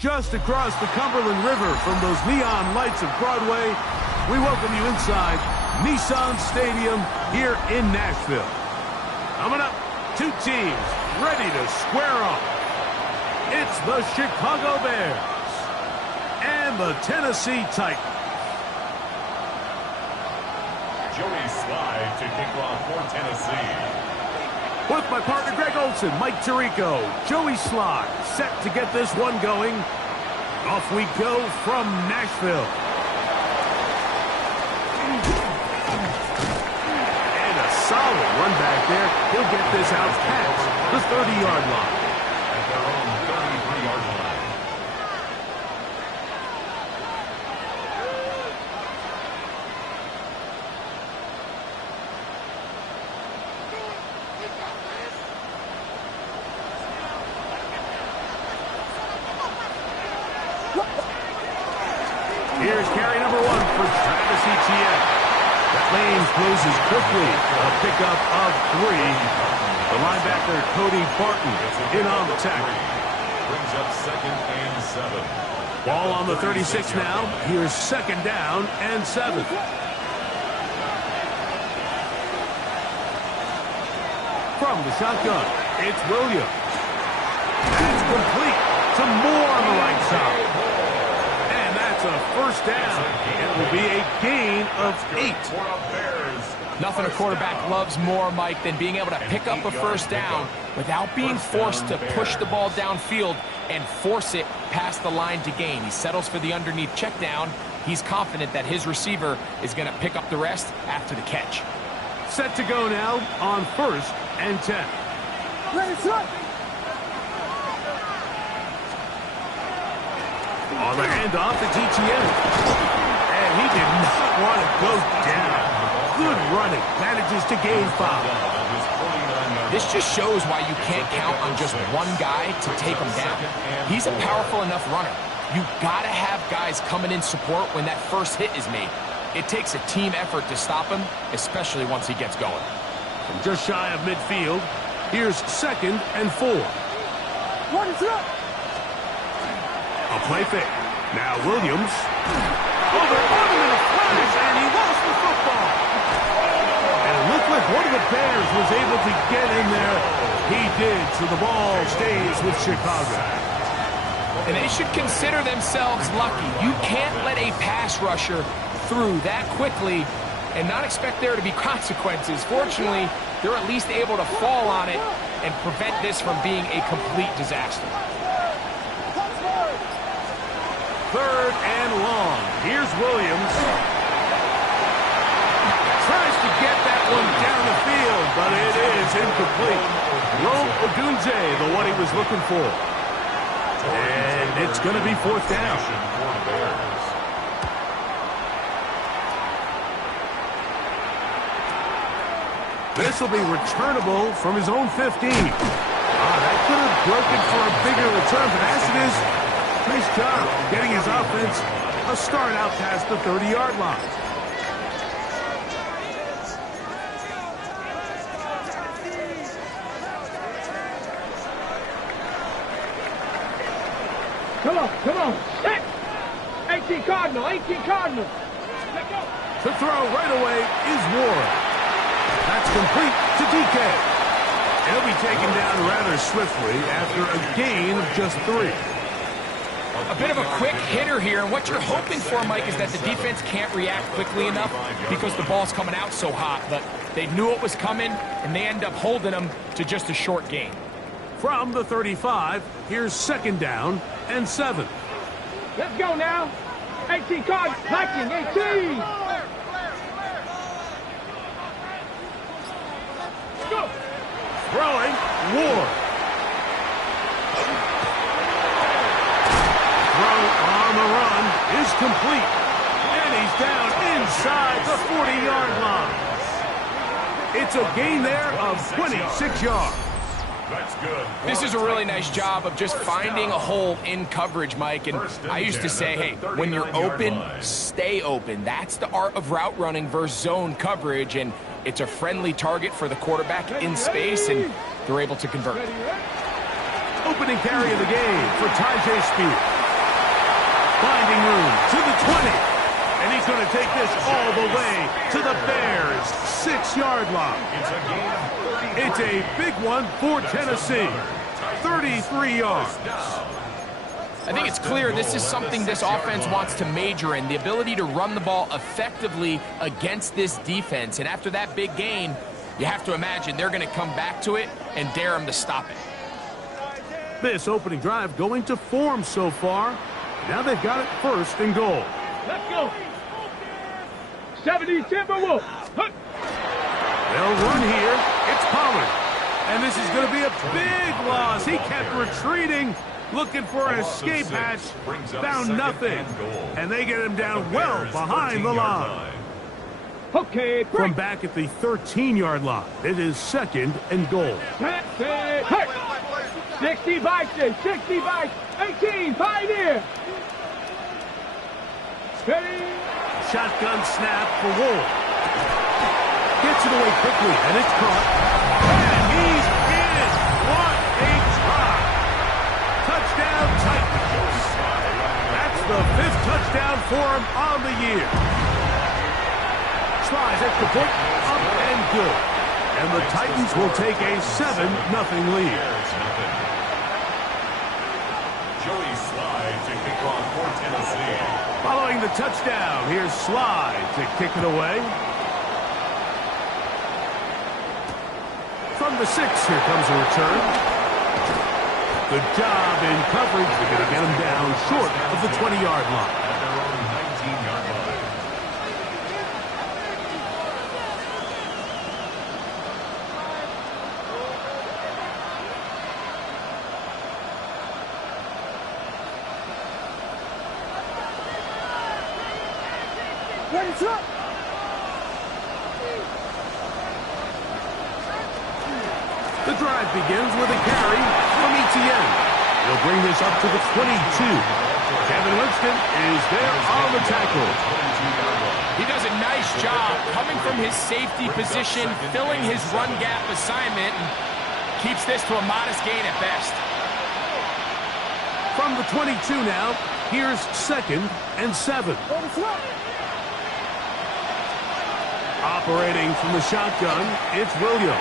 Just across the Cumberland River from those neon lights of Broadway, we welcome you inside Nissan Stadium here in Nashville. Coming up, two teams ready to square off. It's the Chicago Bears and the Tennessee Titans. Joey Slide to kick off for Tennessee. With my partner Greg Olson, Mike Tirico, Joey Slide, set to get this one going. Off we go from Nashville. And a solid run back there. He'll get this out past the 30-yard line. At their own 33-yard line. Here's carry number one for Travis Etienne. That lane closes quickly. A pickup of 3. The linebacker, Cody Barton, in on the tackle. Brings up 2nd and 7. Ball on the 36 now. Here's 2nd down and 7. From the shotgun, it's Williams. That's complete to Moore on the right side. And that's a first down. It will be a gain of 8. Nothing a quarterback loves more, Mike, than being able to pick up a first down without being forced to push the ball downfield and force it past the line to gain. He settles for the underneath check down. He's confident that his receiver is going to pick up the rest after the catch. Set to go now on 1st and 10. On the handoff, it's Etienne. And he did not want to go down. Good running. Manages to gain 5. This just shows why you can't count on just one guy to take him down. He's a powerful enough runner. You got to have guys coming in support when that first hit is made. It takes a team effort to stop him, especially once he gets going. From just shy of midfield, here's 2nd and 4. A play fake. Now Williams. Oh, they're on him in a flash, and he lost the football. And it looked like one of the Bears was able to get in there. He did, so the ball stays with Chicago. And they should consider themselves lucky. You can't let a pass rusher through that quickly and not expect there to be consequences. Fortunately, they're at least able to fall on it and prevent this from being a complete disaster. 3rd and long. Here's Williams. Tries to get that one down the field, but it is incomplete. Rome Odunze, the one he was looking for. And it's going to be 4th down. This will be returnable from his own 15. That could have broken for a bigger return, but as it is, nice job getting his offense a start out past the 30-yard line. Come on, set. 18 Cardinal, 18 Cardinal. To throw right away is Ward. That's complete to DK. He'll be taken down rather swiftly after a gain of just 3. A bit of a quick hitter here, and what you're hoping for, Mike, is that the defense can't react quickly enough because the ball's coming out so hot, but they knew it was coming, and they end up holding them to just a short gain. From the 35, here's 2nd down and 7. Let's go now. 18 Cardinal, blocking, 18. Go. Throwing, Ward. Throw on the run is complete. And he's down inside the 40-yard line. It's a gain there of 26 yards. That's good. This is a really nice job of just finding a hole in coverage, Mike. And I used to say, hey, when you're open, stay open. That's the art of route running versus zone coverage. And it's a friendly target for the quarterback in space, and they're able to convert. Opening carry of the game for Tyjae Spears. Finding room to the 20. And he's going to take this all the way to the Bears' 6-yard line. It's a big one for Tennessee. 33 yards. I think it's clear this is something this offense wants to major in, the ability to run the ball effectively against this defense. And after that big gain, you have to imagine they're going to come back to it and dare them to stop it. This opening drive going to form so far. Now they've got it 1st and goal. Let's go. 70 Timberwolves. They'll run here. It's Pollard. And this is going to be a big loss. He kept retreating, looking for an escape hatch. Found nothing. And they get him down well behind the line. Okay, break. From back at the 13-yard line, it is 2nd and goal. 60 Vikings, 60 Vikings, 18, Pioneer. Ready? Shotgun snap for Wolf. Gets it away quickly, and it's caught. And he's in. What a try. Touchdown Titans. That's the 5th touchdown for him on the year. Tries extra point, up and good. And the Titans will take a 7-0 lead. Joey Slide to kick off for Tennessee. Following the touchdown, here's Slide to kick it away. From the 6, here comes a return. Good job in coverage. They're going to get him down short of the 20-yard line. At their own 19-yard line. The drive begins with a carry from Etienne. He'll bring this up to the 22. Kevin Winston is there on the tackle. He does a nice job coming from his safety position, filling his run gap assignment, and keeps this to a modest gain at best. From the 22 now, here's 2nd and 7. Operating from the shotgun, it's Williams.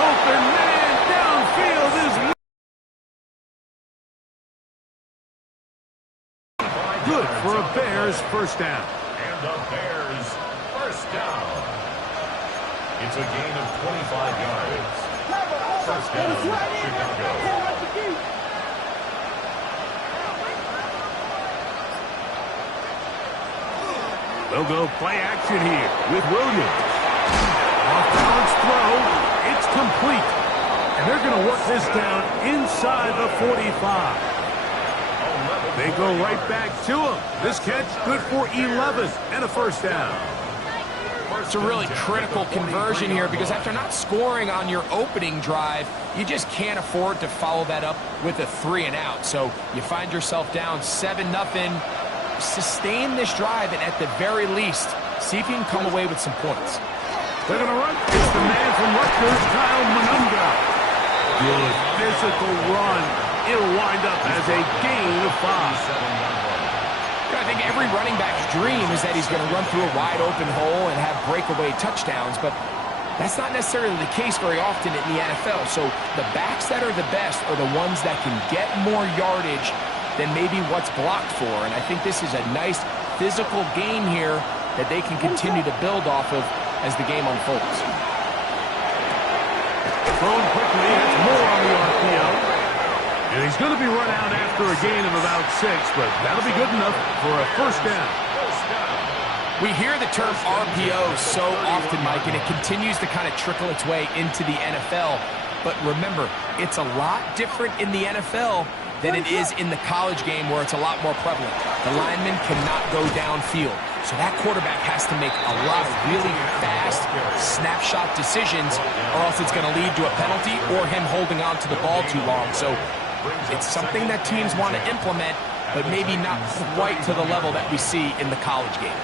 Open man downfield is good for a Bears 1st down. And the Bears first down. It's a gain of 25 yards. 1st down, Chicago. They'll go play action here with Williams. Off balance throw. It's complete. And they're going to work this down inside the 45. They go right back to him. This catch good for 11 and a 1st down. It's a really critical conversion here because after not scoring on your opening drive, you just can't afford to follow that up with a 3-and-out. So you find yourself down 7-0. Sustain this drive and at the very least, see if you can come away with some points. They're going to run. It's the man from Rutgers, Kyle Monunga. Good physical run. It'll wind up as a gain of 5. I think every running back's dream is that he's going to run through a wide open hole and have breakaway touchdowns, but that's not necessarily the case very often in the NFL. So the backs that are the best are the ones that can get more yardage than maybe what's blocked for. And I think this is a nice physical game here that they can continue to build off of as the game unfolds. Thrown quickly, it's more on the RPO. And he's going to be run out after a gain of about 6, but that'll be good enough for a first down. We hear the term RPO so often, Mike, and it continues to kind of trickle its way into the NFL. But remember, it's a lot different in the NFL than it is in the college game where it's a lot more prevalent. The lineman cannot go downfield. So that quarterback has to make a lot of really fast snapshot decisions, or else it's going to lead to a penalty or him holding on to the ball too long. So it's something that teams want to implement, but maybe not quite to the level that we see in the college game.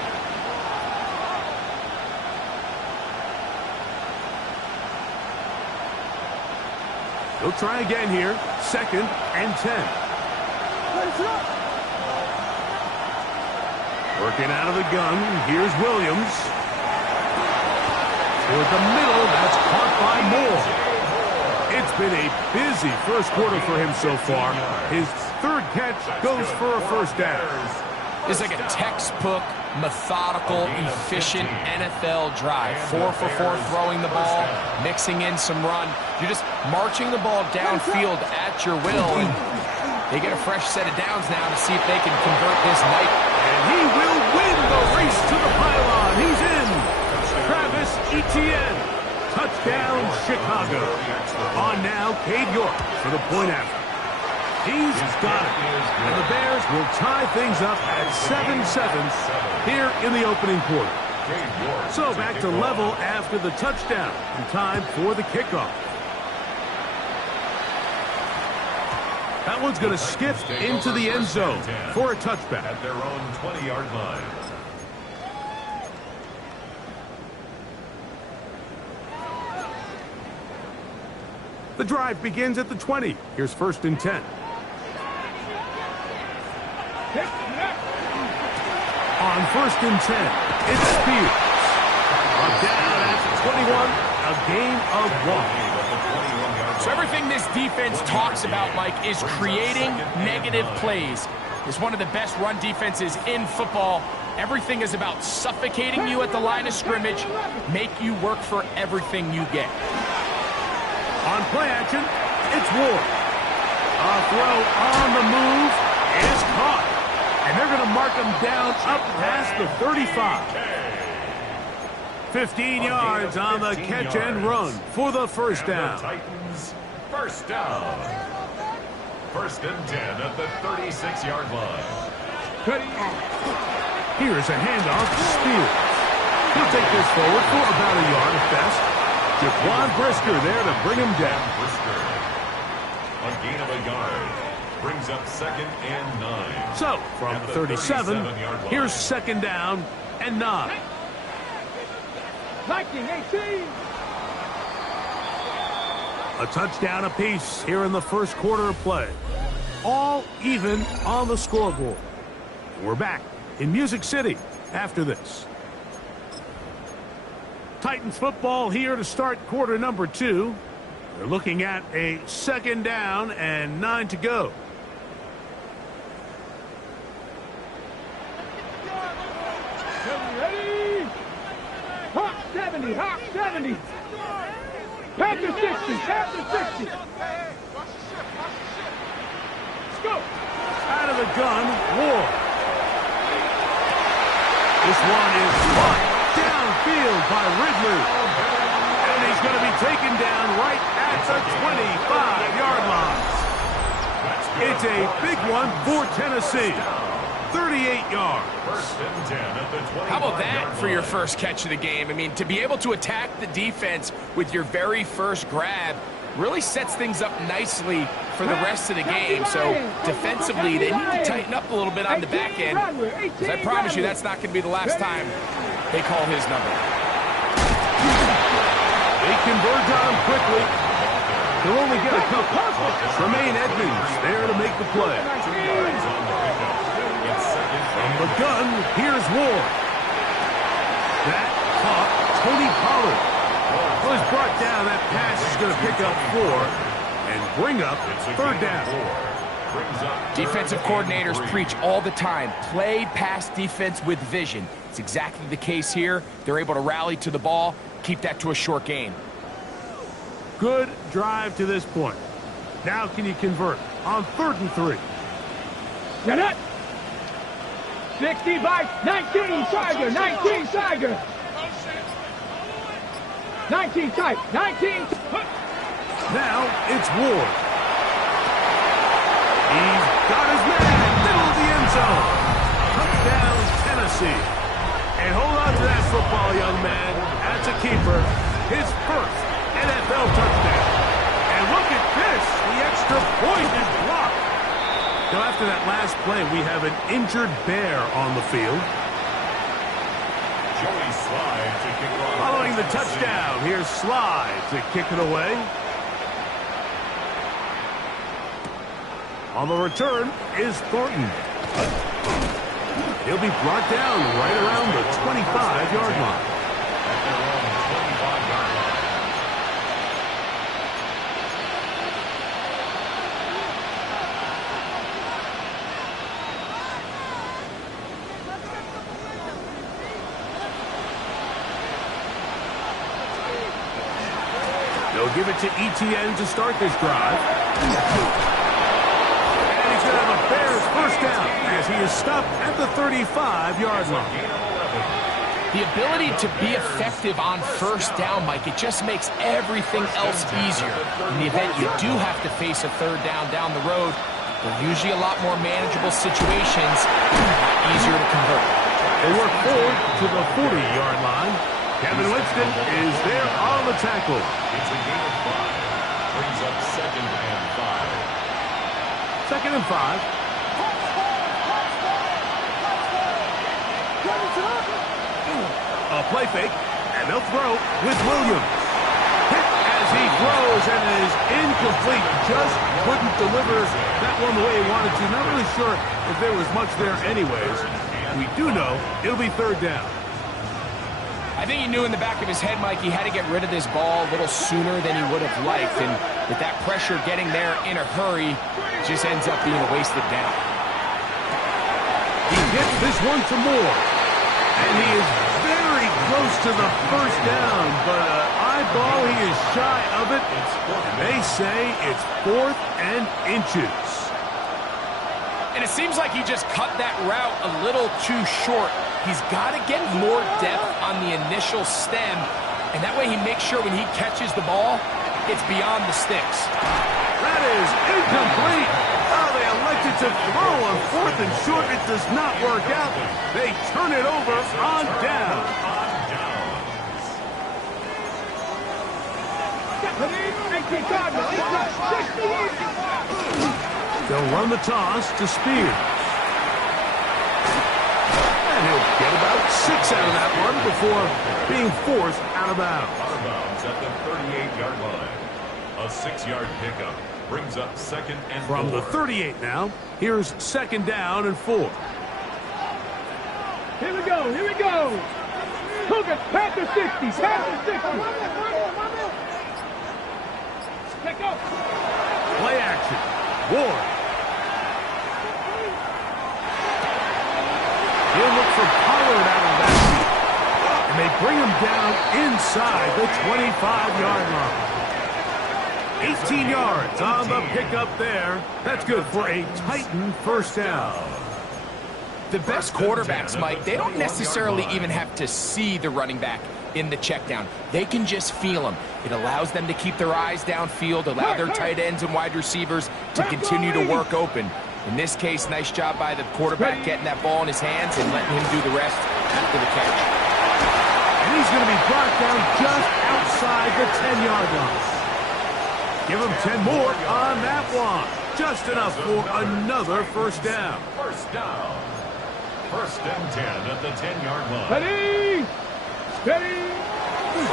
He'll try again here. 2nd and 10. Working out of the gun. Here's Williams. Toward the middle. That's caught by Moore. It's been a busy first quarter for him so far. His 3rd catch goes for a first down. It's like a textbook, methodical, efficient NFL drive. 4 for 4 throwing the ball, mixing in some run. You're just marching the ball downfield at your will, and they get a fresh set of downs now to see if they can convert this night. And he will win the race to the pylon. He's in. Travis Etienne. Touchdown, Chicago. On now, Cade York for the point after. He's got it. And the Bears will tie things up at 7-7 here in the opening quarter. So back to level after the touchdown. And time for the kickoff. That one's going to skip into the end zone for a touchback. At their own 20-yard line. The drive begins at the 20. Here's 1st and 10. On 1st and 10, it's Spears. Down at the 21, a gain of 1. So everything this defense talks about, Mike, is creating negative plays. It's one of the best run defenses in football. Everything is about suffocating you at the line of scrimmage, make you work for everything you get. On play action, it's Ward. A throw on the move is caught. And they're going to mark him down up past the 35. 15 yards on the catch and run for the first down. Titans, first down. 1st and 10 at the 36-yard line. Here's a handoff to Spears. He'll take this forward for about a yard at best. Jaquan Brisker there to bring him down. Brisker, a gain of a yard, brings up 2nd and 9. So, from the 37, here's 2nd down and 9. Liking 18. A touchdown apiece here in the first quarter of play. All even on the scoreboard. We're back in Music City after this. Titans football here to start quarter number 2. They're looking at a 2nd down and 9 to go. Ready? Hawk 70, Hawk 70. Panther 60, Panther 60. Let's go. Out of the gun, Ward. This one is caught downfield by Ridley. And he's going to be taken down right at the 25-yard line. It's a big one for Tennessee. 38 yards. 1st and 10 at the 25-yard line. How about that for your first catch of the game? I mean, to be able to attack the defense with your very first grab really sets things up nicely for the rest of the game. So defensively, they need to tighten up a little bit on the back end. Because I promise you, that's not going to be the last time they call his number. They converge on him quickly. He'll only get a couple. Tremaine Edmonds there to make the play. 2 yards on the pickup. It's 2nd From the gun, here's Ward. That caught Tony Pollard. Well, he's brought down. That pass is going to pick up 4 and bring up third down. Defensive coordinators preach all the time, play pass defense with vision. It's exactly the case here. They're able to rally to the ball, keep that to a short gain. Good drive to this point. Now can you convert on 3rd and 3? Get it! 60 by 19, Tiger, 19, Tiger. 19 tight, 19. Now it's Ward. He's got his man, middle of the end zone. Touchdown, Tennessee. And hold on to that football, young man. That's a keeper. His first NFL touchdown. And look at this, the extra point is blocked. Now, after that last play, we have an injured Bear on the field. Following the touchdown, here's Slide to kick it away. On the return is Thornton. He'll be brought down right around the 25-yard line. They'll give it to ETN to start this drive. And he's going to have a Bears first down as he is stopped at the 35-yard line. The ability to be effective on first down, Mike, it just makes everything else easier. In the event you do have to face a third down the road, they're usually a lot more manageable situations, easier to convert. They work forward to the 40-yard line. Kevin Winston is there on the tackle. It's a gain of 5. Brings up 2nd and 5. 2nd and 5. A play fake, and they'll throw with Williams. Hit as he throws and is incomplete. Just couldn't deliver that one the way he wanted to. Not really sure if there was much there anyways. We do know it'll be 3rd down. I think he knew in the back of his head, Mike, he had to get rid of this ball a little sooner than he would have liked. And with that pressure getting there in a hurry, it just ends up being a wasted down. He gets this one to Moore. And he is very close to the first down. But eyeball, he is shy of it. And they say it's 4th and inches. And it seems like he just cut that route a little too short. He's got to get more depth on the initial stem, and that way he makes sure when he catches the ball, it's beyond the sticks. That is incomplete. Oh, they elected to throw on 4th and short. It does not work out. They turn it over on down. They'll run the toss to Spears. And he'll get about 6 out of that one before being forced out of bounds. Out of bounds at the 38-yard line. A 6-yard pickup brings up 2nd and 4. From the 38 now, here's 2nd down and 4. Here we go, here we go. Cougars, Panther 60, Panther 60. Pick up. Play action. Ward. He'll look for Pollard out of that seat. And they bring him down inside the 25-yard line. 18 yards on the pickup there. That's good for a Titan first down. The best quarterbacks, Mike, they don't necessarily even have to see the running back in the check down. They can just feel him. It allows them to keep their eyes downfield, allow their tight ends and wide receivers to continue to work open. In this case, nice job by the quarterback getting that ball in his hands and letting him do the rest after the catch. And he's going to be brought down just outside the 10-yard line. Give him 10 more on that one. Just enough for another first down. First down. 1st and 10 at the 10-yard line. Steady! Steady!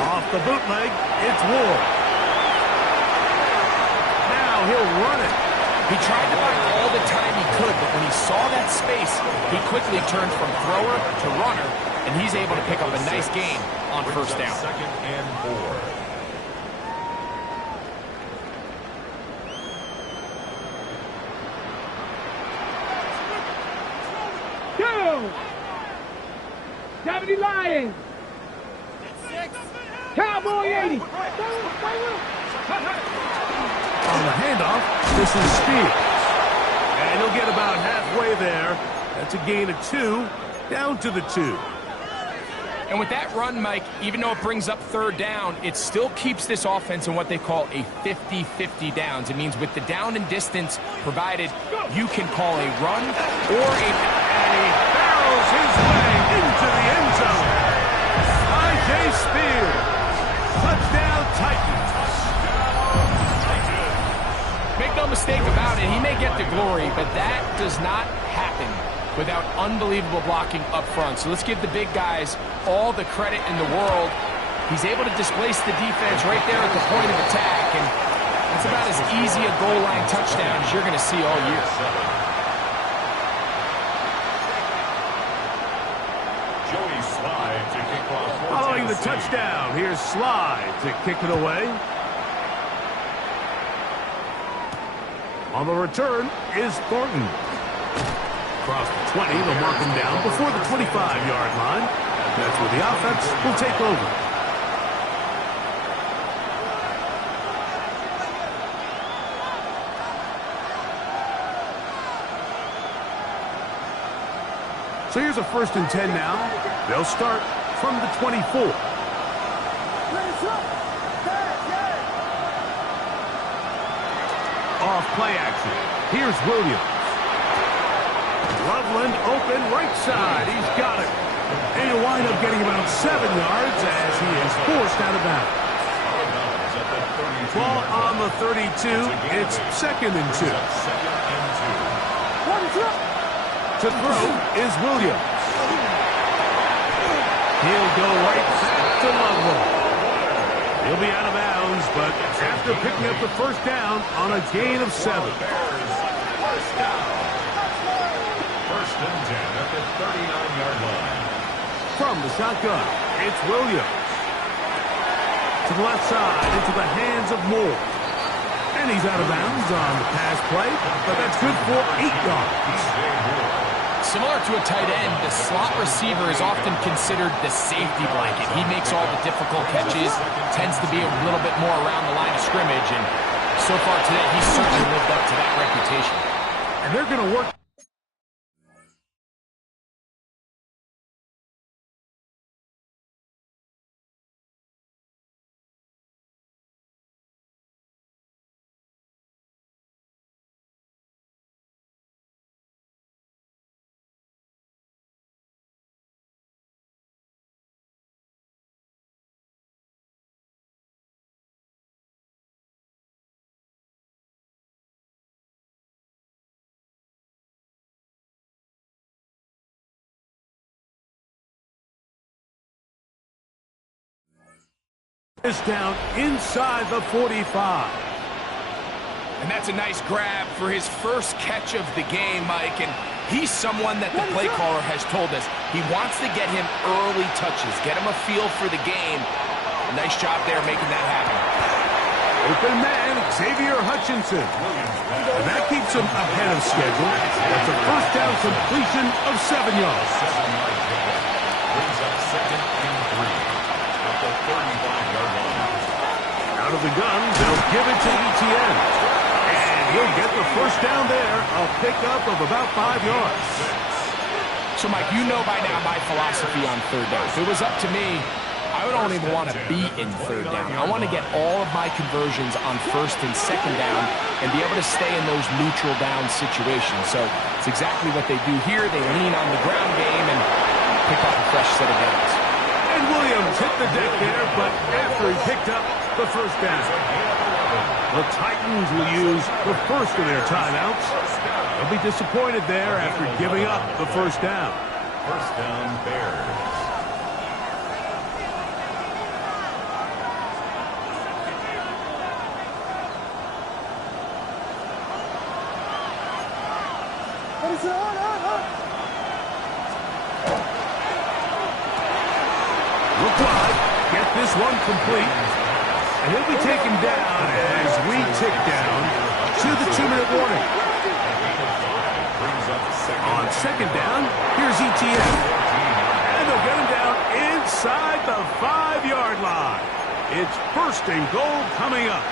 Off the bootleg, it's Ward. Now he'll run it. He tried to buy all the time he could, but when he saw that space, he quickly turned from thrower to runner, and he's able to pick up a nice gain on first down. Second and 4. Two. Deputy Lions. Cowboy 80. On the handoff, this is Spears. And he'll get about halfway there. That's a gain of 2, down to the 2. And with that run, Mike, even though it brings up third down, it still keeps this offense in what they call a 50-50 downs. It means with the down and distance provided, you can call a run or a... And he barrels his way into the end zone. I.J. Spears. Touchdown, Titans. Make no mistake about it, he may get the glory, but that does not happen without unbelievable blocking up front. So let's give the big guys all the credit in the world. He's able to displace the defense right there at the point of attack, and that's about as easy a goal line touchdown as you're going to see all year. Following the touchdown, here's Slide to kick it away. On the return is Thornton. Across the 20, they'll mark him down before the 25-yard line. That's where the offense will take over. So here's a 1st and 10 now. They'll start from the 24. Off play action. Here's Williams. Loveland open right side. He's got it. And he'll wind up getting about 7 yards as he is forced out of bounds. Ball on the 32. It's 2nd and 2. To throw is Williams. He'll go right back to Loveland. He'll be out of bounds, but after picking up the first down on a gain of 7. First down. 1st and 10 at the 39-yard line. From the shotgun, it's Williams. To the left side, into the hands of Moore. And he's out of bounds on the pass play, but that's good for 8 yards. Similar to a tight end, the slot receiver is often considered the safety blanket. He makes all the difficult catches, tends to be a little bit more around the line of scrimmage, and so far today, he's certainly lived up to that reputation. And they're going to work. Is down inside the 45. And that's a nice grab for his first catch of the game, Mike. And he's someone that the play caller has told us he wants to get him early touches, get him a feel for the game. Nice job there making that happen. Open man, Xavier Hutchinson. And that keeps him ahead of schedule. That's a first down completion of 7 yards. Brings up 2nd and 3 at the 35-yard line. Out of the gun, they'll give it to Etienne. And he'll get the first down there, a pickup of about 5 yards. So, Mike, you know by now my philosophy on third down. If it was up to me, I don't even want to be in third down. I want to get all of my conversions on 1st and 2nd down and be able to stay in those neutral down situations. So it's exactly what they do here. They lean on the ground game and pick up a fresh set of downs. And Williams hit the deck there, but after he picked up the first down. The Titans will use the first of their timeouts. They'll be disappointed there after giving up the first down. First down, Bears. Look wide. Get this one complete. And he'll be taken down as we tick down to the 2-minute warning. On second down, here's ETN. And they'll get him down inside the 5-yard line. It's first and goal coming up.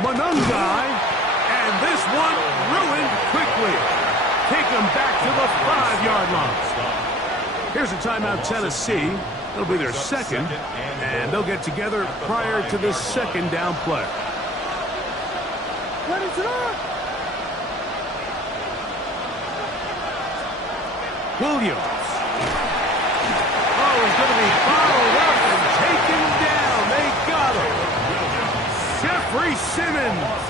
Manungai, and this one ruined quickly. Take them back to the 5-yard line. Here's a timeout, Tennessee. It'll be their second, and they'll get together prior to the second down play. Williams. Oh, he's going to be followed up and taken down. They got him. Jeffrey Simmons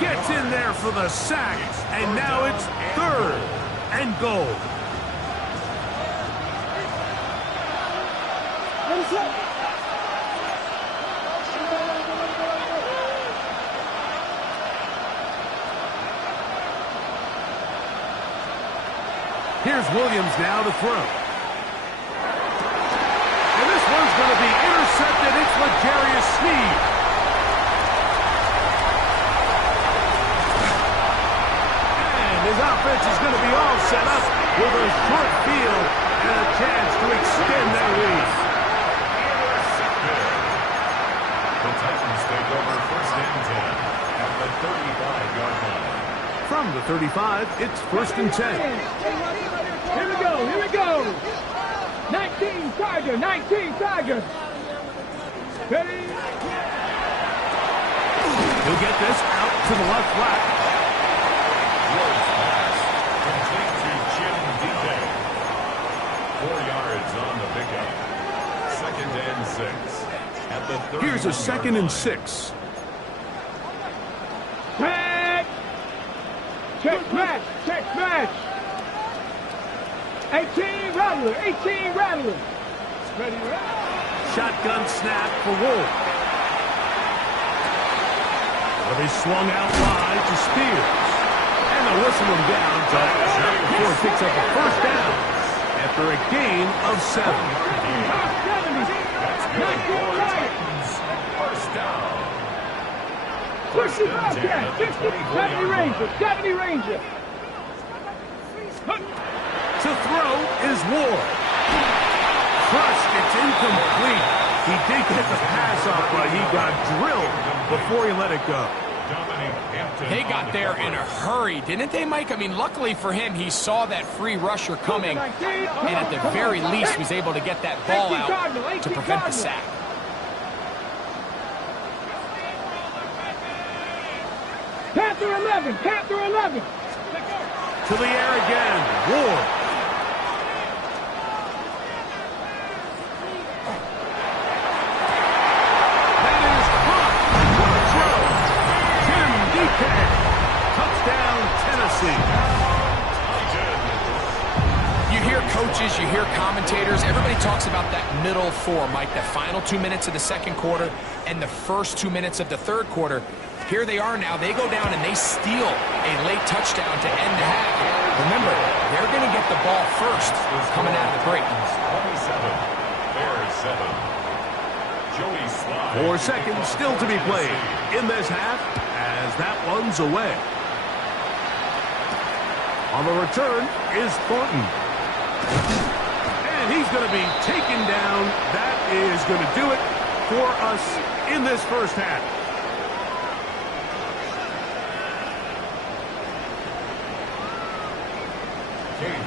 gets in there for the sack, and now it's third and goal. Here's Williams now to throw. And this one's going to be intercepted. It's L'Jarius Sneed. And his offense is going to be all set up with a short field and a chance to extend their lead. The Titans take over first and 10 at the 35-yard line. From the 35, it's first and 10. Here we go, here we go. 19 Tiger, 19 Tiger. Ready? He'll get this out to the left flat. Ward's pass complete to Jim DK. 4 yards on the pickup. Second and 6 at the 30. Here's a second and 6. Tag. Check match, check match. 18 Rattler, 18 Rattler. Ready, Shotgun snap for Wolf. Well, they swung out wide to Spears. And they'll whistle him down before he picks up a first down after a gain of 7. First down. Push the Bobcat, 70 Ranger, 70 Ranger. To throw is Ward. Crushed, it's incomplete. He did get the pass off, but he got drilled before he let it go. They got there in a hurry, didn't they, Mike? I mean, luckily for him, he saw that free rusher coming, and at the very least was able to get that ball out to prevent the sack. Panther 11, Panther 11. To the air again, Ward. That is caught. What a throw. Jim DK. Touchdown, Tennessee. You hear coaches, you hear commentators, everybody talks about that middle four, Mike, the final 2 minutes of the second quarter and the first 2 minutes of the third quarter. Here they are now. They go down and they steal a late touchdown to end the half. Remember, they're going to get the ball first coming out of the break. 27, Bears 7. Joey Slye. 4 seconds still to be played in this half as that one's away. On the return is Thornton. And he's going to be taken down. That is going to do it for us in this first half.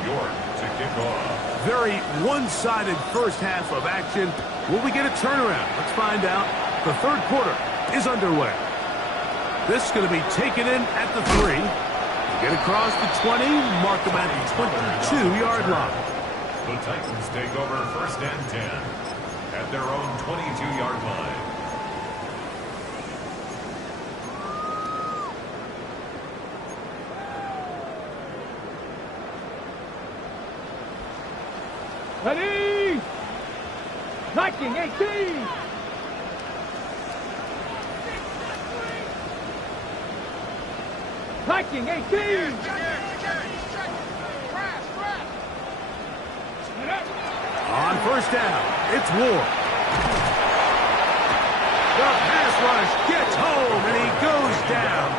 York to kick off. Very one-sided first half of action. Will we get a turnaround? Let's find out. The third quarter is underway. This is going to be taken in at the 3. Get across the 20, mark them at the 22-yard line. The Titans take over first and 10 at their own 22-yard line. Ready? Liking 18. Liking 18. On first down, it's Ward. The pass rush gets home, and he goes down.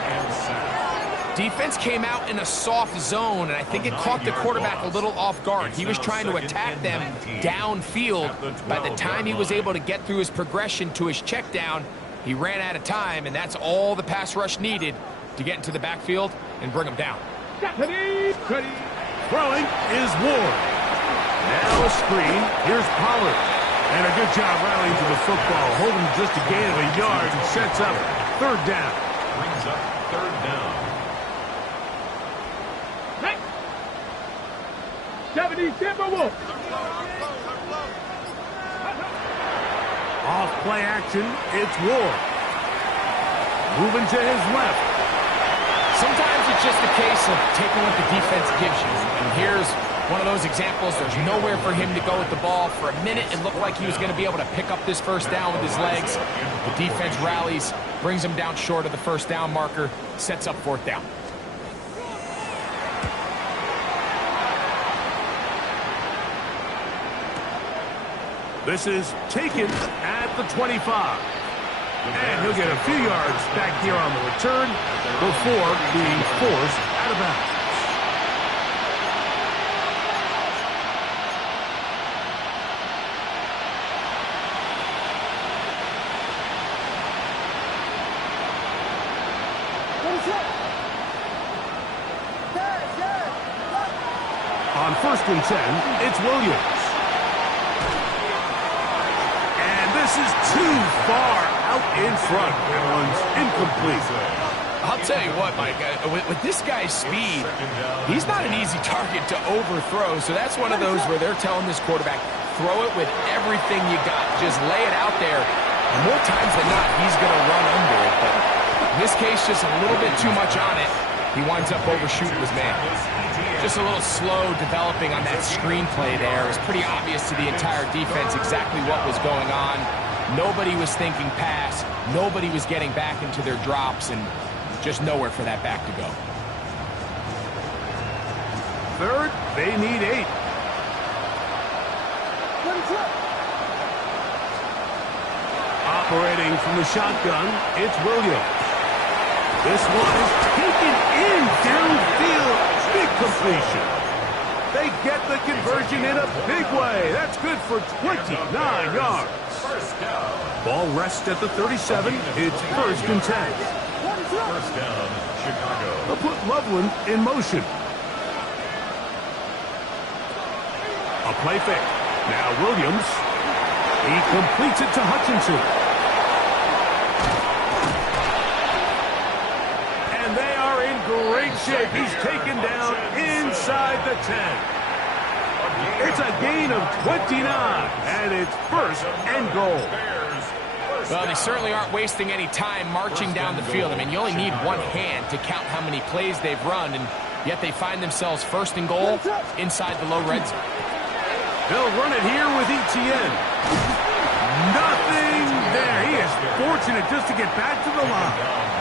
Defense came out in a soft zone, and I think it caught the quarterback a little off guard. He was trying to attack them downfield. By the time he was able to get through his progression to his check down, he ran out of time, and that's all the pass rush needed to get into the backfield and bring him down. Ready? Throwing is Ward. Now a screen. Here's Pollard. And a good job rallying to the football, holding just a gain of a yard and sets up third down. Brings up third down. 70 Timberwolves. Off play action, it's Ward. Moving to his left. Sometimes it's just a case of taking what the defense gives you. And here's one of those examples. There's nowhere for him to go with the ball. For a minute, it looked like he was going to be able to pick up this first down with his legs. The defense rallies, brings him down short of the first down marker, sets up fourth down. This is taken at the 25. And he'll get a few yards back here on the return before being forced out of bounds. On 1st and 10, it's Williams. This is too far out in front. That one's incomplete. I'll tell you what, Mike, with this guy's speed, he's not an easy target to overthrow. So that's one of those where they're telling this quarterback, throw it with everything you got. Just lay it out there. And more times than not, he's going to run under it. But in this case, just a little bit too much on it. He winds up overshooting his man. Just a little slow developing on that screenplay there. It was pretty obvious to the entire defense exactly what was going on. Nobody was thinking pass. Nobody was getting back into their drops, and just nowhere for that back to go. Third, they need 8. Operating from the shotgun, it's Williams. This one is taken in downfield. Big completion. They get the conversion in a big way. That's good for 29 yards. Ball rests at the 37. It's 1st and 10. First down, Chicago. They'll put Loveland in motion. A play fake. Now Williams. He completes it to Hutchinson. And they are in great shape. He's taken down inside the 10. It's a gain of 29, and it's 1st and goal. Well, they certainly aren't wasting any time marching down the field. I mean, you only need one hand to count how many plays they've run, and yet they find themselves 1st and goal inside the low red zone. They'll run it here with ETN. Nothing there. He is fortunate just to get back to the line.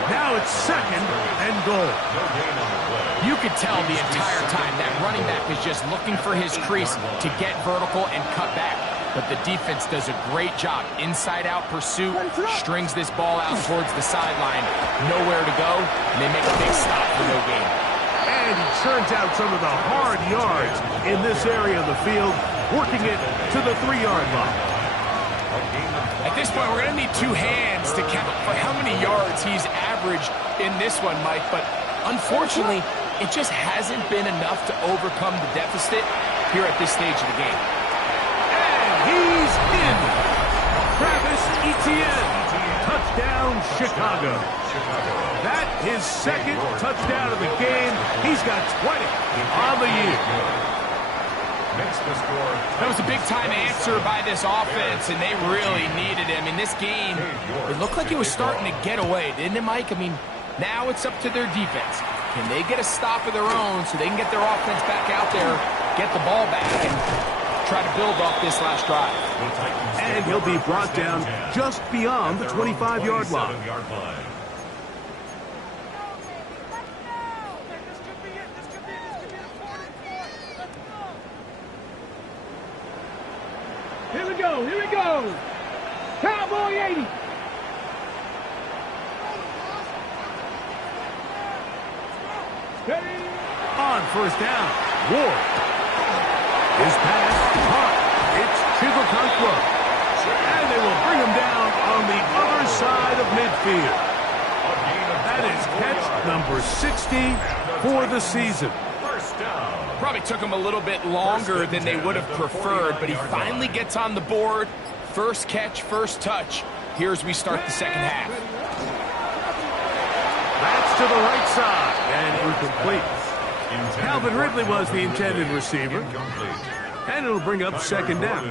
Now it's 2nd and goal. You could tell the entire time that running back is just looking for his crease to get vertical and cut back. But the defense does a great job. Inside-out pursuit, strings this ball out towards the sideline. Nowhere to go, and they make a big stop for no gain. And he churns out some of the hard yards in this area of the field, working it to the 3-yard line. At this point, we're going to need 2 hands to count for how many yards he's averaged in this one, Mike. But unfortunately, it just hasn't been enough to overcome the deficit here at this stage of the game. And he's in. Travis Etienne. Touchdown, Chicago. That his 2nd touchdown of the game. He's got 20 on the year. That was a big-time answer by this offense, and they really needed him. In this game, it looked like it was starting to get away, didn't it, Mike? I mean, now it's up to their defense. Can they get a stop of their own so they can get their offense back out there, get the ball back? And try to build off this last drive. And he'll be brought down just beyond the 25-yard line. Here we go, here we go. Cowboy 80. Steady. On first down, Ward. His pass caught. It's Chigokankwa. And they will bring him down on the other side of midfield. That is catch number 60 for the season. Probably took him a little bit longer than they would have preferred, but he finally gets on the board. First catch, first touch. Here as we start the second half. That's to the right side and incomplete. Calvin Ridley was the intended receiver. And it'll bring up second down.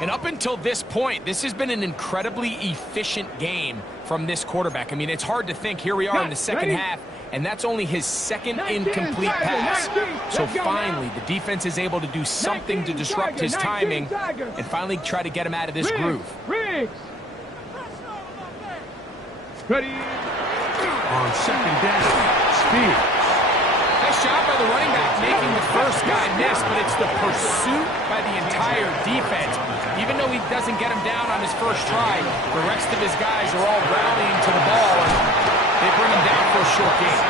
And up until this point, this has been an incredibly efficient game from this quarterback. I mean, it's hard to think. Here we are in the second half, and that's only his second incomplete pass. So finally, the defense is able to do something to disrupt his timing and finally try to get him out of this groove. Riggs. Ready. On second down, Spears. Nice job by the running back making the first guy miss, but it's the pursuit by the entire defense. Even though he doesn't get him down on his first try, the rest of his guys are all rallying to the ball, and they bring him down for a short gain.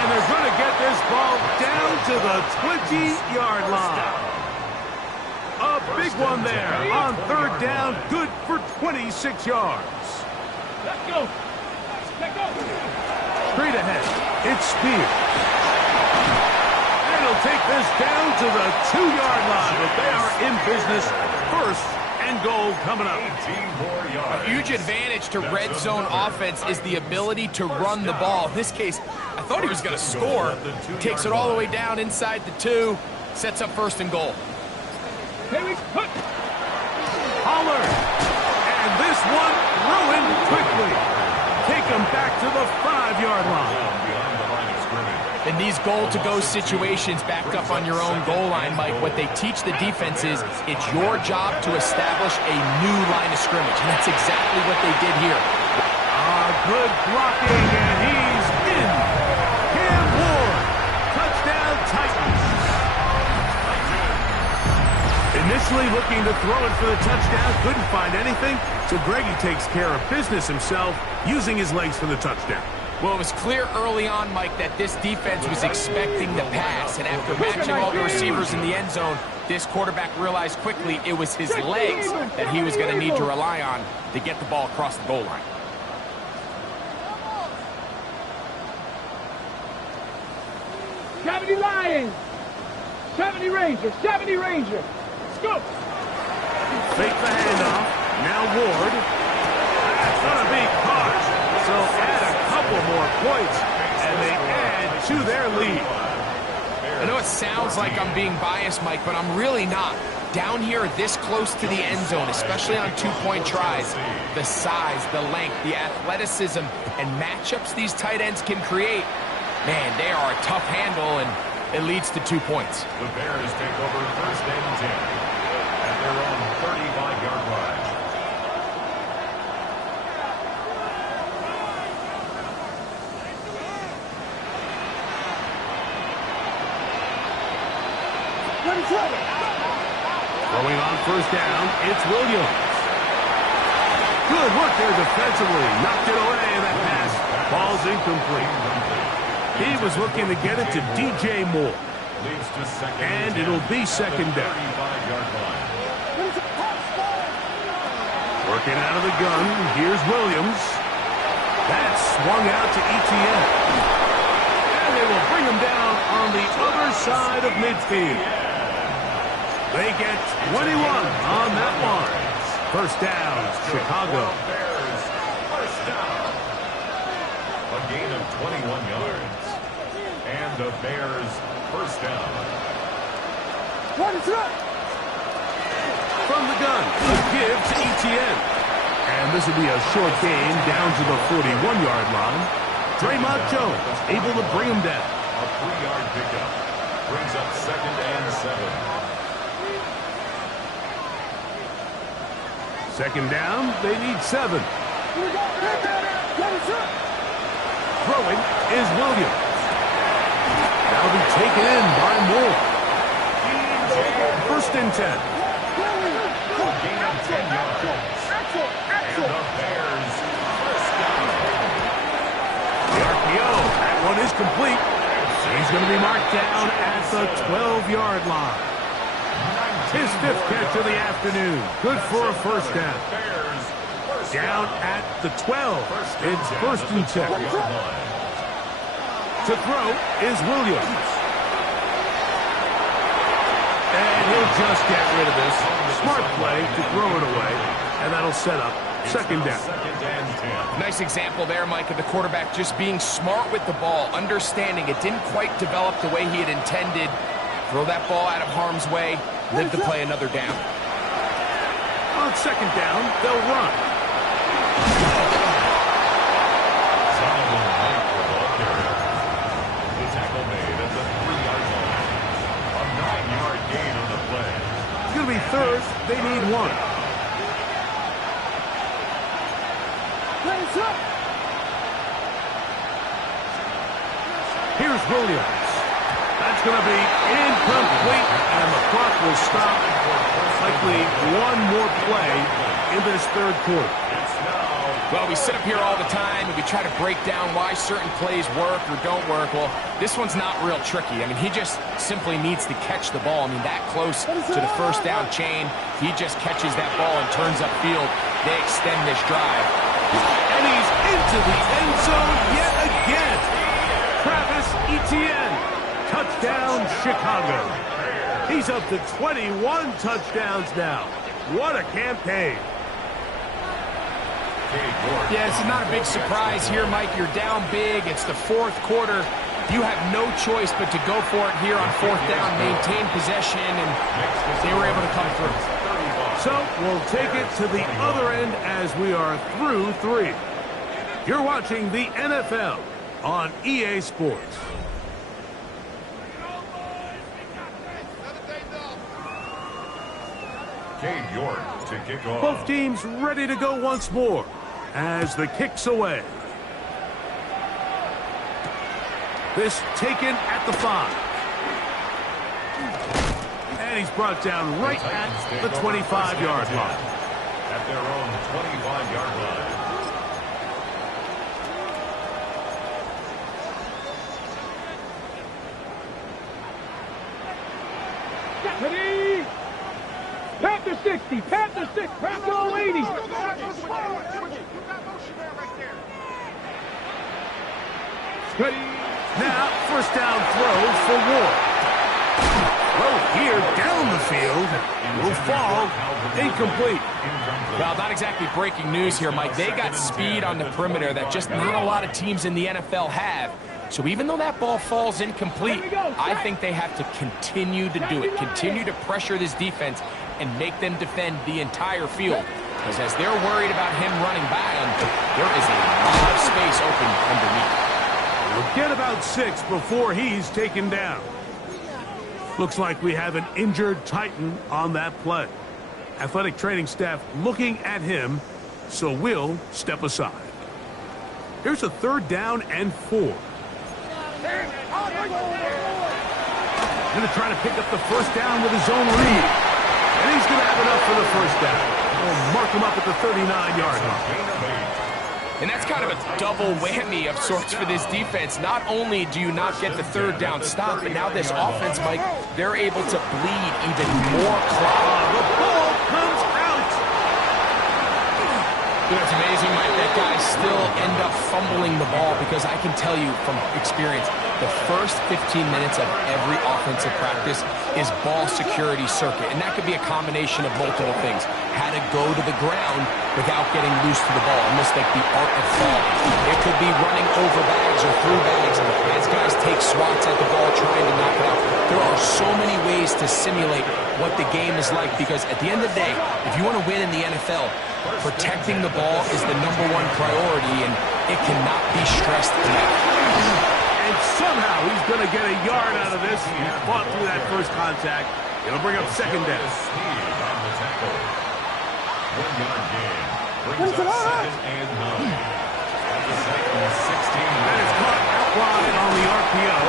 And they're going to get this ball down to the 20-yard line. A big one there on third down, good for 26 yards. Let's go. Let's go. Straight ahead, it's Spears. And he'll take this down to the 2-yard line, but they are in business. First and goal coming up. A huge advantage to red zone offense is the ability to run the ball. In this case, I thought he was going to score. Takes it all the way down inside the 2, sets up first and goal. Here we go. Pollard. And this one ruined quickly. Take him back to the 5-yard line. In these goal-to-go situations backed up on your own goal line, Mike, what they teach the defense is it's your job to establish a new line of scrimmage, and that's exactly what they did here. Good blocking, and he's in. Cam Ward, touchdown Titans. Initially looking to throw it for the touchdown, couldn't find anything, so Greggy takes care of business himself, using his legs for the touchdown. Well, it was clear early on, Mike, that this defense was expecting the pass, and after matching all the receivers in the end zone, this quarterback realized quickly it was his legs that he was going to need to rely on to get the ball across the goal line. '70 Lions. 70 Rangers. 70 Rangers. Let's go. Fake the handoff. Now Ward. That's going to be caught. So add a couple more points, and they add to their lead. I know it sounds like I'm being biased, Mike, but I'm really not. Down here this close to the end zone, especially on two-point tries, the size, the length, the athleticism, and matchups these tight ends can create, man, they are a tough handle, and it leads to 2 points. The Bears take over first and 10 at their own 35-yard line. Throwing on first down, it's Williams. Good work there defensively. Knocked it away, and that pass falls incomplete. He was looking to get it to DJ Moore. And it'll be second down. Working out of the gun, here's Williams. That's swung out to Etienne. And they will bring him down on the other side of midfield. They get 21 on that one. First down, Chicago. Bears, first down. A gain of 21 yards. And the Bears, first down. From the gun, a give to Etienne. And this will be a short gain down to the 41-yard line. Draymond Jones able to bring him down. A 3-yard pickup brings up second and 7. Second down, they need 7. Throwing is Williams. That'll be taken in by Moore. First and 10. Gain of 10 yards. And the Bears first down. The RPO, that one is complete. He's going to be marked down at the 12-yard line. His 5th catch of the afternoon. Good for a first down. Down at the 12. It's first and 10. To throw is Williams. And he'll just get rid of this. Smart play to throw it away. And that'll set up second down. Nice example there, Mike, of the quarterback just being smart with the ball, understanding it didn't quite develop the way he had intended. Throw that ball out of harm's way, live to play another down. On second down, they'll run. The tackle made at the 3-yard line. A 9-yard gain on the play. It's going to be third. They need 1. Here's Williams. That's going to be incomplete, and the clock will stop. Likely one more play in this third quarter. Well, we sit up here all the time and we try to break down why certain plays work or don't work. Well, this one's not real tricky. I mean, he just simply needs to catch the ball. I mean, that close to the first down chain, he just catches that ball and turns upfield. They extend this drive. And he's into the end zone yet again. Travis Etienne. Touchdown, Chicago. He's up to 21 touchdowns now. What a campaign. Yeah, it's not a big surprise here, Mike. You're down big. It's the fourth quarter. You have no choice but to go for it here on fourth down, maintain possession, and they were able to come through. So we'll take it to the other end as we are through 3. You're watching the NFL on EA Sports. Cade York to kick off. Both teams ready to go once more as the kick's away. This taken at the 5. And he's brought down right at the 25-yard line. At their own 25-yard line. Ready? Panther 60, Panther 6, Panther 80. Ready? Now, first down throw for Ward. Throw here down the field. Will fall. Incomplete. Well, not exactly breaking news here, Mike. They got speed on the perimeter that just not a lot of teams in the NFL have. So even though that ball falls incomplete, I think they have to continue to do it. Continue to pressure this defense and make them defend the entire field. Because as they're worried about him running by them, there is a lot of space open underneath. We'll get about 6 before he's taken down. Looks like we have an injured Titan on that play. Athletic training staff looking at him, so we'll step aside. Here's a third down and 4. Going to try to pick up the first down with his own read. And he's going to have enough for the first down. We'll mark him up at the 39-yard line. And that's kind of a double whammy of sorts for this defense. Not only do you not get the third down stop, but now this offense, Mike, they're able to bleed even more clock. The ball comes out. It's amazing, Mike, that guys still end up fumbling the ball because I can tell you from experience, the first 15 minutes of every offensive practice is ball security circuit. And that could be a combination of multiple things. How to go to the ground without getting loose to the ball, almost like the art of falling. It could be running over bags or through bags as guys take swats at the ball trying to knock it out. There are so many ways to simulate what the game is like because at the end of the day, if you want to win in the NFL, protecting the ball is the #1 priority, and it cannot be stressed enough. And somehow he's going to get a yard out of this. He fought through that first contact. It'll bring up second down. 1-yard gain. Brings up 2nd and 9. At the Titans 16. And it's caught out wide on the RPO.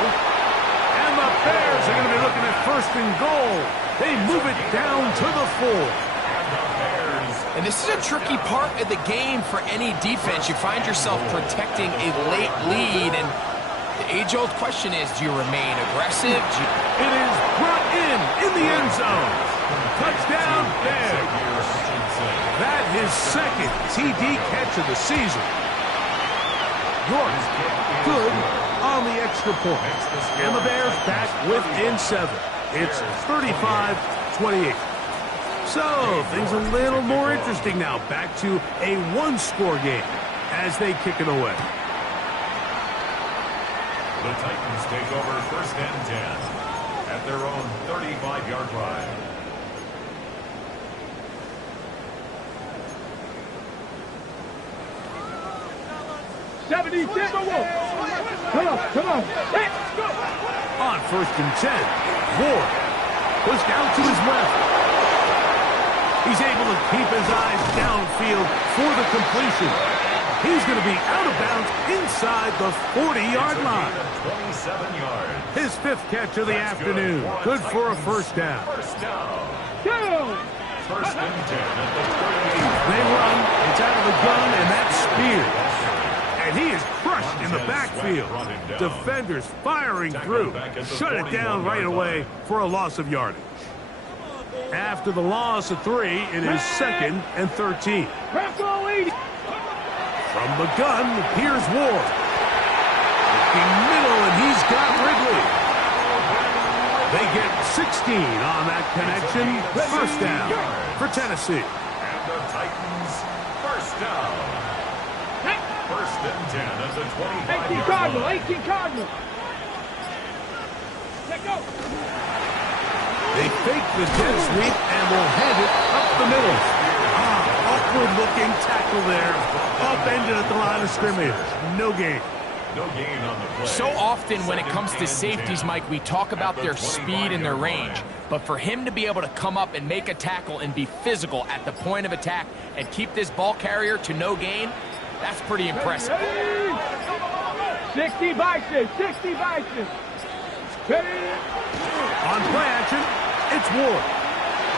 And the Bears are going to be looking at 1st and goal. They move it down to the 4. And this is a tricky part of the game for any defense. You find yourself protecting a late lead, and the age-old question is, do you remain aggressive? It is brought in the end zone. Touchdown, Bears. That is 2nd TD catch of the season. York, good on the extra point. And the Bears back within 7. It's 35-28. So, things a little more interesting now. Back to a 1-score game as they kick it away. The Titans take over 1st and 10 at their own 35-yard line. Come on. Hey, go. On 1st and 10, Ward pushed out to his left. He's able to keep his eyes downfield for the completion. He's going to be out of bounds inside the 40-yard line. 27 yards. His 5th catch of the afternoon. Good for a 1st down. Go. 1st and 10 at the 38. They run. It's out of the gun, and that's Spears. And he is crushed in the backfield. Defenders firing through. Shut it down right away for a loss of yardage. After the loss of 3, it is 2nd and 13. From the gun, here's Ward. Looking middle, and he's got Ridley. They get 16 on that connection. 1st down for Tennessee. And the Titans 1st down. 1st and 10 at the 25-yard line. 18 Cardinal. Let go. They fake the jet sweep and will hand it up the middle. Awkward-looking tackle there. Upended at the line of scrimmage. No gain. No gain on the play. So often when it comes to safeties, Mike, we talk about their speed and their range. But for him to be able to come up and make a tackle and be physical at the point of attack and keep this ball carrier to no gain, that's pretty impressive. 60 Bison. On play action, it's Ward.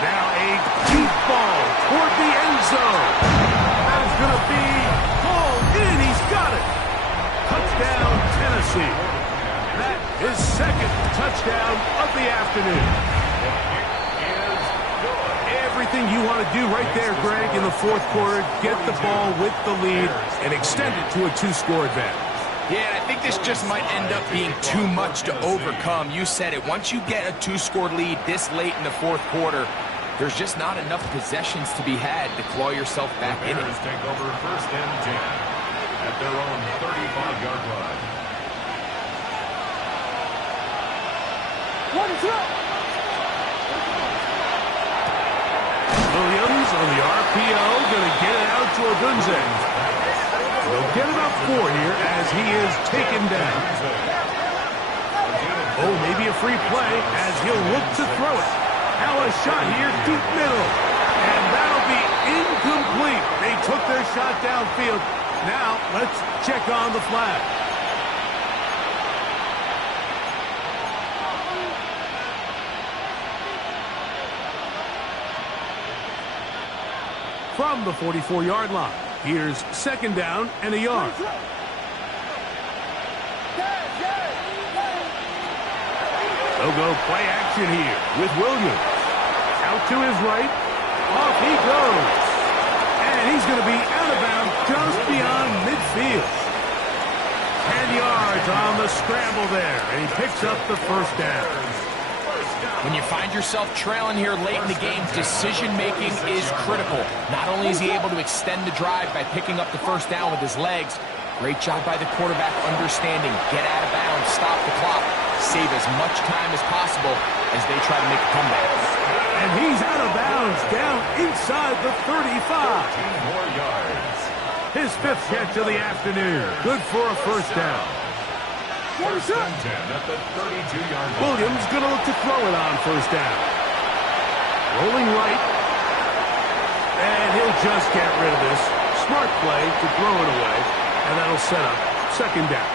Now a deep ball toward the end zone. That is going to be hauled in. He's got it. Touchdown, Tennessee. That is 2nd touchdown of the afternoon. Everything you want to do right there, Greg, in the 4th quarter, get the ball with the lead and extend it to a 2-score advantage. Yeah, I think this just might end up being too much to overcome. You said it. Once you get a 2-score lead this late in the 4th quarter, there's just not enough possessions to be had to claw yourself back in it. Bears take over 1st and 10 at their own 35-yard line. Williams on the RPO, going to get it out to Odunze. They'll get it up 4 here as he is taken down. Oh, maybe a free play as he'll look to throw it. Now a shot here, deep middle. And that'll be incomplete. They took their shot downfield. Now let's check on the flag. From the 44-yard line, here's 2nd down and a yard. They'll go play action here with Williams. Out to his right. Off he goes. And he's going to be out of bounds just beyond midfield. 10 yards on the scramble there. And he picks up the 1st down. When you find yourself trailing here late in the game, decision-making is critical. Not only is he able to extend the drive by picking up the 1st down with his legs, great job by the quarterback understanding, get out of bounds, stop the clock, save as much time as possible as they try to make a comeback. And he's out of bounds down inside the 35. 15 more yards. His 5th catch of the afternoon. Good for a 1st down. 1st and 10 at the 32-yard line. Williams going to look to throw it on 1st down. Rolling right. And he'll just get rid of this. Smart play to throw it away, and that'll set up second down.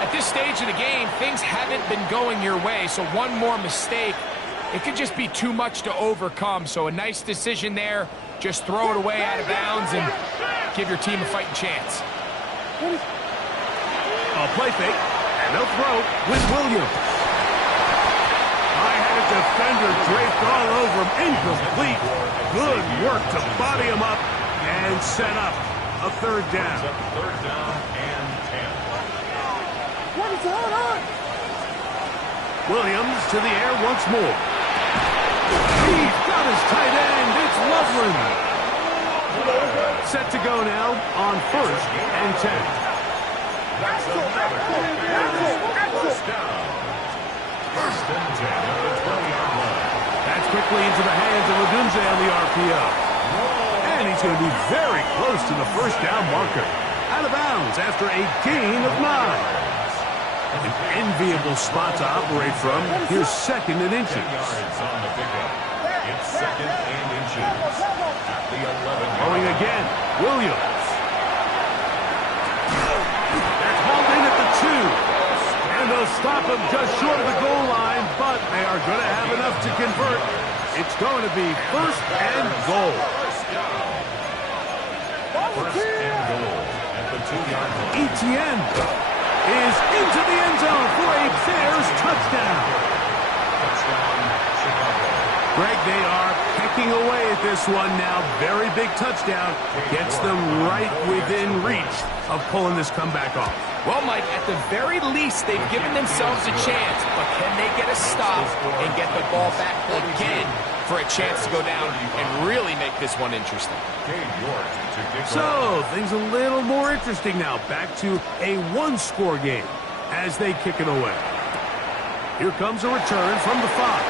At this stage of the game, things haven't been going your way, so one more mistake, it could just be too much to overcome. So a nice decision there. Just throw it away out of bounds and give your team a fighting chance. A play fake, and they'll throw with Williams. High-headed defender draped all over him. Incomplete. Good work to body him up and set up a third down. Third down and 10. What is going on? Williams to the air once more. He's got his tight end. It's Loveland. Set to go now on first and 10. That's another first down. First and 10 at the 20-yard line. That's quickly into the hands of Odunze on the RPO. And he's going to be very close to the first down marker. Out of bounds after a gain of 9. An enviable spot to operate from. Here's second and inches. 10 yards on the pickup. It's second and inches. At the 11. Going again. Williams. They're hauled in at the 2. And they'll stop him just short of the goal line, but they are going to have enough to convert. It's going to be first and goal. First and goal at the 2-yard line. Etienne is into the end zone for a Bears touchdown. Touchdown, Chicago. Greg, they are pecking away at this one now. Very big touchdown. Gets them right within reach of pulling this comeback off. Well, Mike, at the very least, they've given themselves a chance, but can they get a stop and get the ball back again for a chance to go down and really make this one interesting? So, things a little more interesting now. Back to a one-score game as they kick it away. Here comes a return from the 5.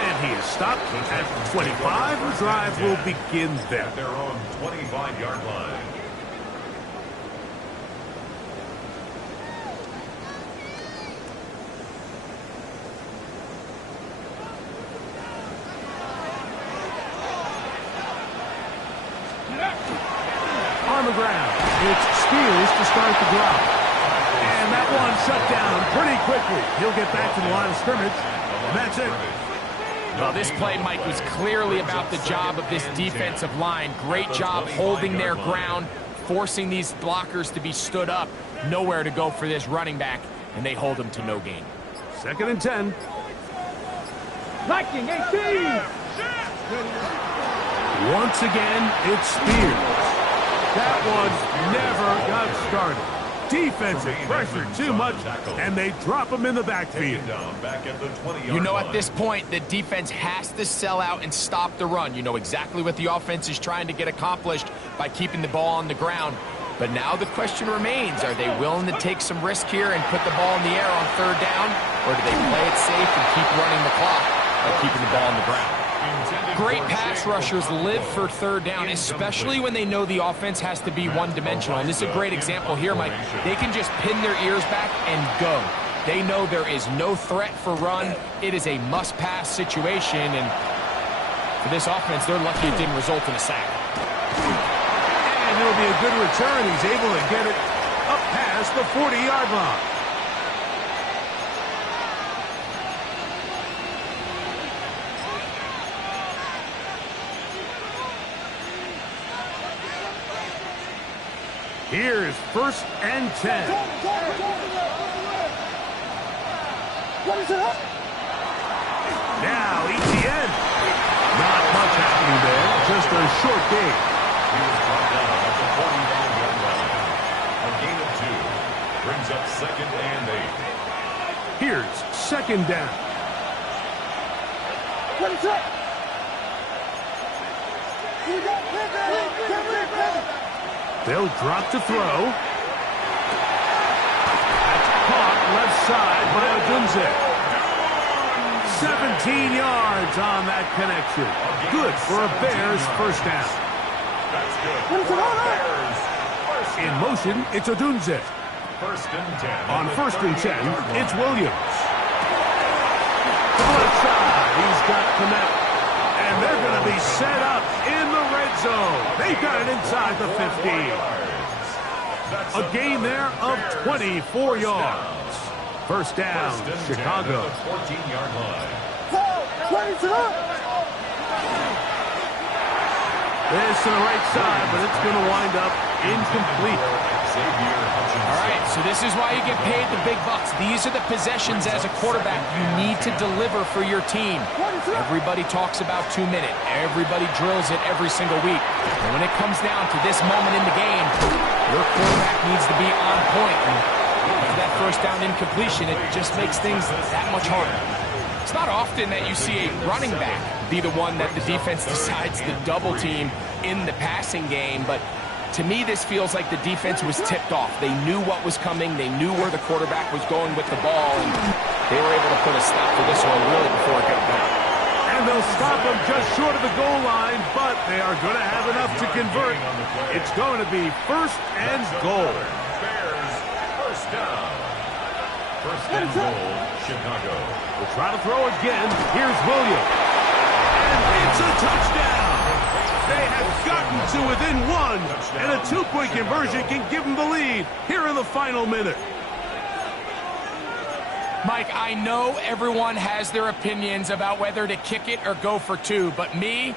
And he is stopped at 25. The drive will begin there. At their own 25-yard line. On the ground, it's Spears to start the drive. And that one shut down pretty quickly. He'll get back to the line of scrimmage, and that's it. Well, this play, Mike, was clearly about the job of this defensive line. Great job holding their ground, forcing these blockers to be stood up. Nowhere to go for this running back, and they hold him to no gain. Second and 10. Liking 18. Once again, it's Spears. That one never got started. Defensive pressure too much, and they drop him in the backfield. You know, at this point, the defense has to sell out and stop the run. You know exactly what the offense is trying to get accomplished by keeping the ball on the ground. But now the question remains, are they willing to take some risk here and put the ball in the air on third down, or do they play it safe and keep running the clock by keeping the ball on the ground? Great pass rushers live for third down, especially when they know the offense has to be one-dimensional. And this is a great example here, Mike. They can just pin their ears back and go. They know there is no threat for run. It is a must-pass situation, and for this offense, they're lucky it didn't result in a sack. And it'll be a good return. He's able to get it up past the 40-yard line. Here's first and 10. What is it? Now, Etienne. Not much happening there. Just a short game. He was brought down at the 49-yard line. A gain of 2. Brings up second and 8. Here's second down. What is it? They'll drop to throw. That's caught left side by Odunze. 17 yards on that connection. Good for a Bears first down. That's good. Bears. In motion, it's Odunze. First and 10. On first and 10, it's Williams. To the left side, he's got Komet. And And they're going to be set up in the red zone. They got it inside the 50. A gain there of 24 yards. First down, Chicago. 14-yard line. This to the right side, but it's going to wind up incomplete. All right, so this is why you get paid the big bucks. These are the possessions as a quarterback you need to deliver for your team. Everybody talks about 2-minute. Everybody drills it every single week. And when it comes down to this moment in the game, your quarterback needs to be on point. And for that first down incompletion, it just makes things that much harder. It's not often that you see a running back be the one that the defense decides to double team in the passing game, but to me, this feels like the defense was tipped off. They knew what was coming. They knew where the quarterback was going with the ball, and they were able to put a stop to this one really before it got done. And they'll stop them just short of the goal line, but they are going to have enough to convert. It's going to be first and goal. Bears, first down. First and goal, Chicago. We'll try to throw again. Here's Williams. And it's a touchdown. They have gotten to within one, and a two-point conversion can give them the lead here in the final minute. Mike, I know everyone has their opinions about whether to kick it or go for two, but my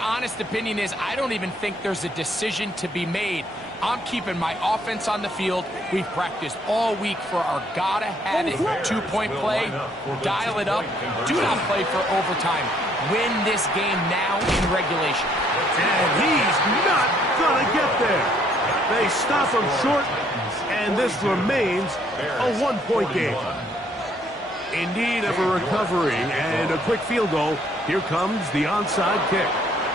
honest opinion is I don't even think there's a decision to be made. I'm keeping my offense on the field. We've practiced all week for our gotta-have-it two-point play. Dial it up. Do not play for overtime. Win this game now in regulation. And he's not going to get there. They stop him short, and this remains a one-point game. In need of a recovery and a quick field goal, here comes the onside kick.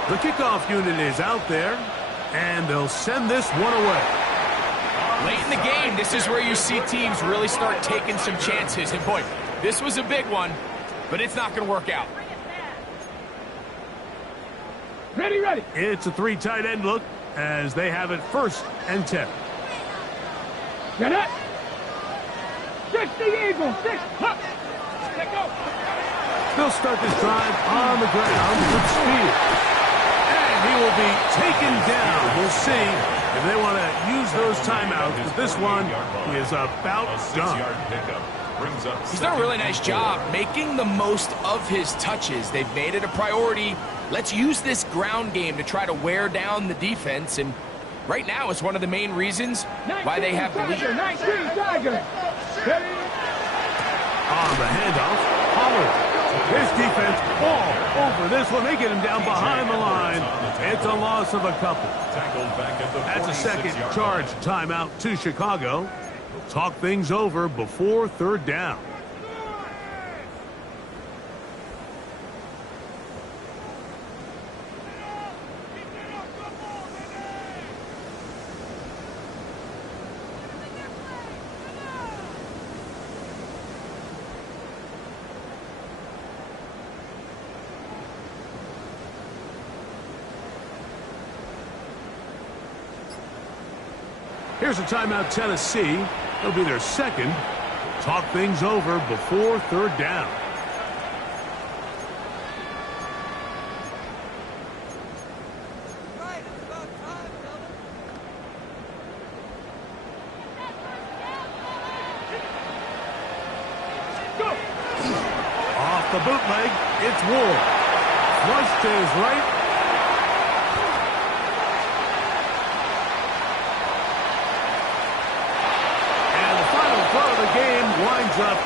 The kickoff unit is out there, and they'll send this one away. Late in the game, this is where you see teams really start taking some chances. And boy, this was a big one, but it's not going to work out. Ready. It's a three tight end look as they have it first and 10. Get it. 60 Eagles. 6. Up. Let go. They'll start this drive on the ground with speed. And he will be taken down. We'll see if they want to use those timeouts, but this one is about done. He's done a really nice job making the most of his touches. They've made it a priority. Let's use this ground game to try to wear down the defense, and right now it's one of the main reasons why they have the lead. 19 Tiger. Ready. On the handoff, Pollard. His defense all over this one. They get him down behind the line. It's a loss of a couple. That's a second charge timeout to Chicago. We'll talk things over before third down. Here's a timeout, Tennessee. It'll be their second. We'll talk things over before third down. Go. Off the bootleg, it's Ward. Flush to his right. And the final throw of the game winds up